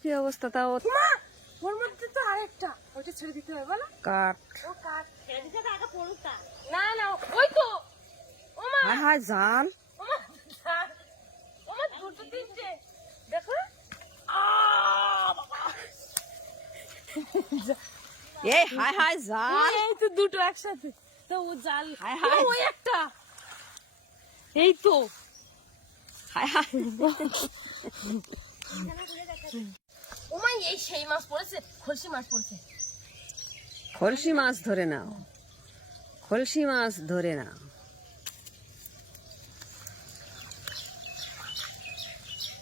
কি অবস্থা তাও ওর মধ্যে তো আরেকটা, ওটা ছেড়ে দিতে হবে বলো। কাট ও কাট ছেড়ে দিতে তো আগে পড়ুতা। না না ওই তো ওমা হায় হায় জাল ওমা ওমা দুটো তিনটে দেখো। এই হায় হায় জাল এই তো দুটো একসাথে, তো ও জাল। হায় হায়। ওই একটা, এই তো হায় হায় ওমা এই সেই মাছ পড়েছে, খলসি মাছ পড়েছে। খলসি মাছ ধরে নাও, খলসি মাছ ধরে নাও।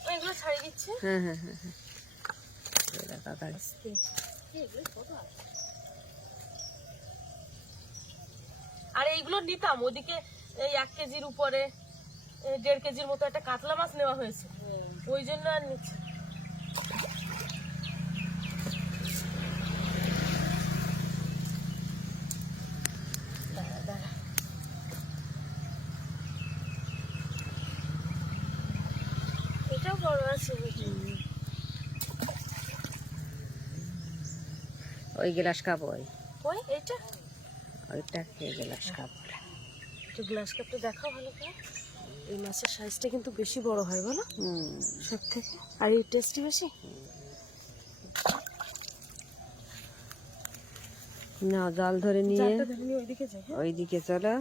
ওইগুলো ছাড়িয়ে দিচ্ছে। হ্যাঁ হ্যাঁ হ্যাঁ হ্যাঁ তাড়াতাড়ি। আর এইগুলো নিতাম ওদিকে, এই 1 কেজির উপরে 1.5 কেজির মতো একটা কাতলা মাছ নেওয়া হয়েছে, ওই জন্য আর নিচ্ছি। দাঁড়া দাঁড়া, এটাও বড় আছে। ওই গ্লাস কাপ ওই ওই এটা ওইটা খেয়ে গ্লাস কাপ। একটু গ্লাস কাপটা দেখাও ভালো করে। এই মাছের সাইজটা কিন্তু বেশি বড় হয় বলো সব থেকে, আর এই টেস্টি বেশি। না জাল ধরে নিয়ে জালটা ধরে নিয়ে ওইদিকে যাই। ওইদিকে চলো,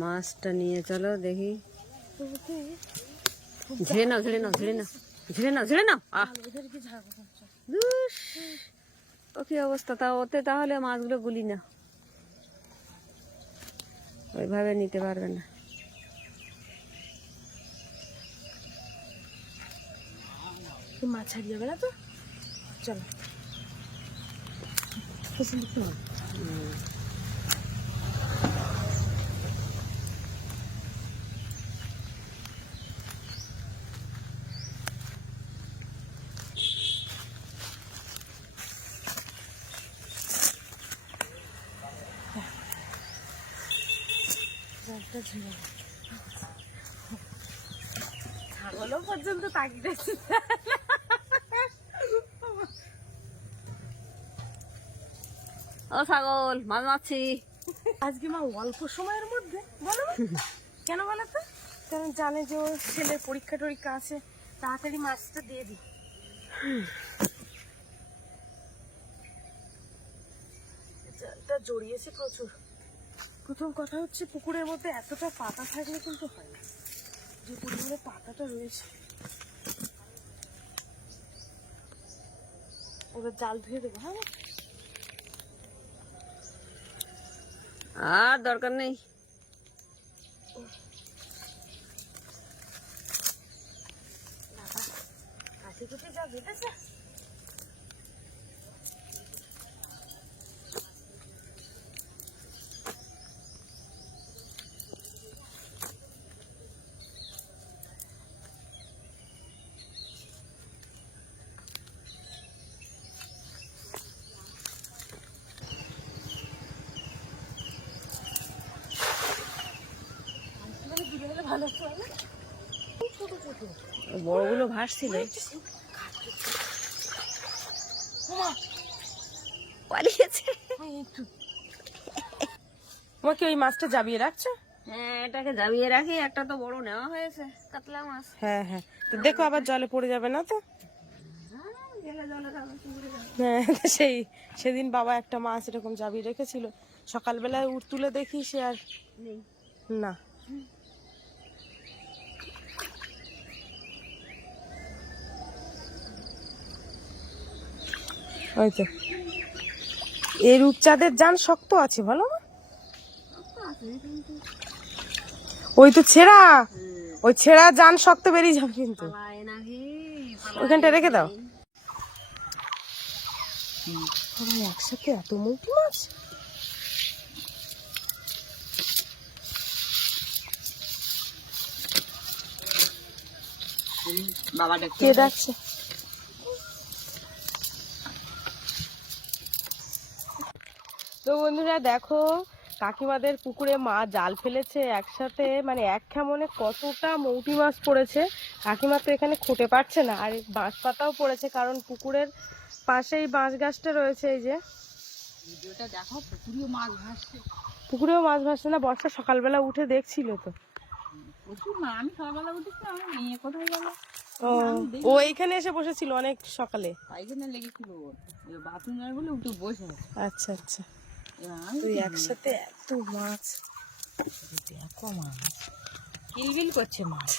মাছটা নিয়ে চলো দেখি। ঝেড়ে নাও ঝেড়ে নাও ঝেড়ে নাও ঝেড়ে নাও ঝেড়ে নাও। আহ ওদেরকে ঝাড়বো। ধুস, ও কি অবস্থা তা ওতে, তাহলে মাছগুলো গুলি না, ওইভাবে নিতে পারবে না। মাছ ছাড়িয়ে যাবে না তো, চলো। ছাগলও পর্যন্ত তাকিয়েছে। ও ছাগল মাছ মারছি। আজকে মা অল্প সময়ের মধ্যে বলো মা? কেন বলো তো? কারণ জানে যে ওর ছেলের পরীক্ষা টরীক্ষা আছে, তাড়াতাড়ি মাছটা দিয়ে দিই। জালটা জড়িয়েছে প্রচুর। প্রথম কথা হচ্ছে পুকুরের মধ্যে এতটা পাতা থাকলে কিন্তু হয় না, যে পরিমাণে পাতাটা রয়েছে। এবার জাল ধুয়ে দেবো। হ্যাঁ আর দরকার নেই। কাঠি কুটি যা বেঁধেছে। ভালো ছোট ছোট বড়গুলো ভাসছিল, পালিয়েছে। তোমাকে ওই মাছটা জাবিয়ে রাখছো? হ্যাঁ এটাকে জাবিয়ে রাখি, একটা তো বড় নেওয়া হয়েছে কাতলা মাছ। হ্যাঁ হ্যাঁ, তো দেখো আবার জলে পড়ে যাবে না তো। হ্যাঁ সেদিন বাবা একটা মাছ এরকম জাবিয়ে রেখেছিল, সকালবেলায় তুলে দেখি সে আর নেই। না। ওই তো এই রূপচাঁদের জান শক্ত আছে বলো। ওই তো ছেঁড়া, ওই ছেঁড়া জান শক্ত বেরিয়ে যাবে কিন্তু। ওইখানটা রেখে দাও। একসাথে এত মৌটি মাছ। কে ডাকছে? তো বন্ধুরা দেখো, কাকিমাদের পুকুরে মা জাল ফেলেছে একসাথে, মানে এক খেমনে কতটা মৌটি মাছ পড়েছে। কাকিমা তো এখানে খুঁটে পারছে না, আর বাঁশ পাতাও পড়েছে, কারণ পুকুরের পাশেই বাঁশ গাছটা রয়েছে। এই যে ভিডিওটা দেখো, পুকুরেও মাছ ভাসছে। পুকুরেও মাছ ভাসছে না? বর্ষা সকালবেলা উঠে দেখছিল তো। প্রচুর মাছ। আমি সকালবেলা উঠেছি, আমার মেয়ে কোথায় গেল? ও, ও এইখানে এসে বসেছিল অনেক সকালে। পায়খানা লেগেছিল ওর, বাথরুম যাবে বলে উঠে বসে আছে। আচ্ছা আচ্ছা। এবার আমি ওই একসাথে এত মাছ, দেখো মাছ কিলবিল করছে মাছ।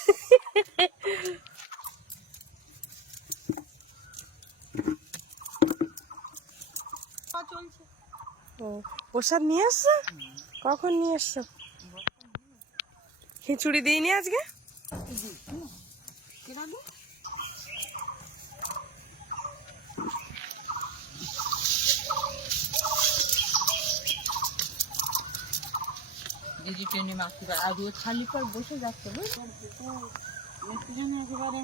চলছে। ও প্রসাদ নিয়ে আসছো? কখন নিয়ে আসছো? খিচুড়ি দিইনি আজকে? দিদি ট্রেনে মাছতে পারে, আর রোদ ছাড়লি পর বসে যাচ্ছে বুঝলেন, একেবারে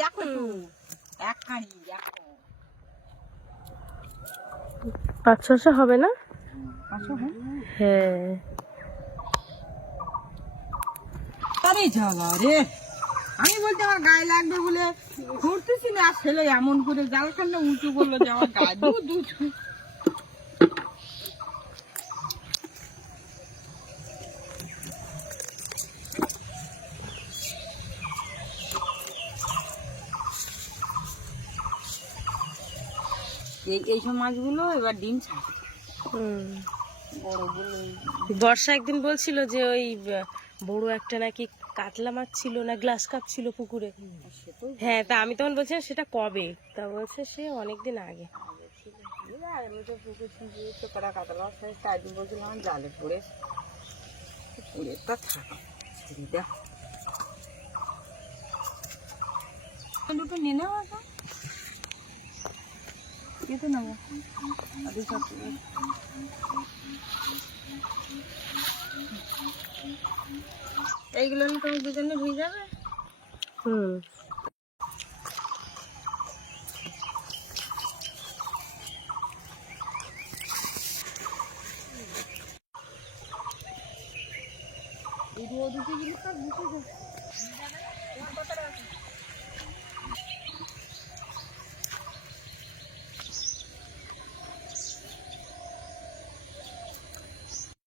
দেখো তো এক কাঁড়ি দেখো। 500 হবে না? হ্যাঁ। আরে ঝালা রে, আমি বলতে আমার গায়ে লাগবে বলে ঘুরতেছি না, আর ছেলে এমন করে জালখানটা উঁচু করলো যে আমার গায়ে দু এইসব মাছগুলো এবার ডিম ছাড়ে। বড়গুলো বর্ষা একদিন বলছিল যে ওই বড় একটা নাকি কাতলা মাছ ছিল না, গ্লাস কাপ ছিল পুকুরে। হ্যাঁ, তা আমি তখন বলছিলাম সেটা কবে, তা বলছে সে অনেকদিন আগে। আমি তো পুকুর ছিঁড়ে তো করা কাতলা মাছ, তাই দিন বলছিলাম আমার জালে পড়ে পড়ে তা থাকে ছেড়ে দেখ। দুটো নিয়ে নেওয়া কেটে নেবো। এইগুলো নিয়ে তুমি দুজনে হয়ে যাবে। হুম। ওদিকে গেলে সব বুঝে যাবে।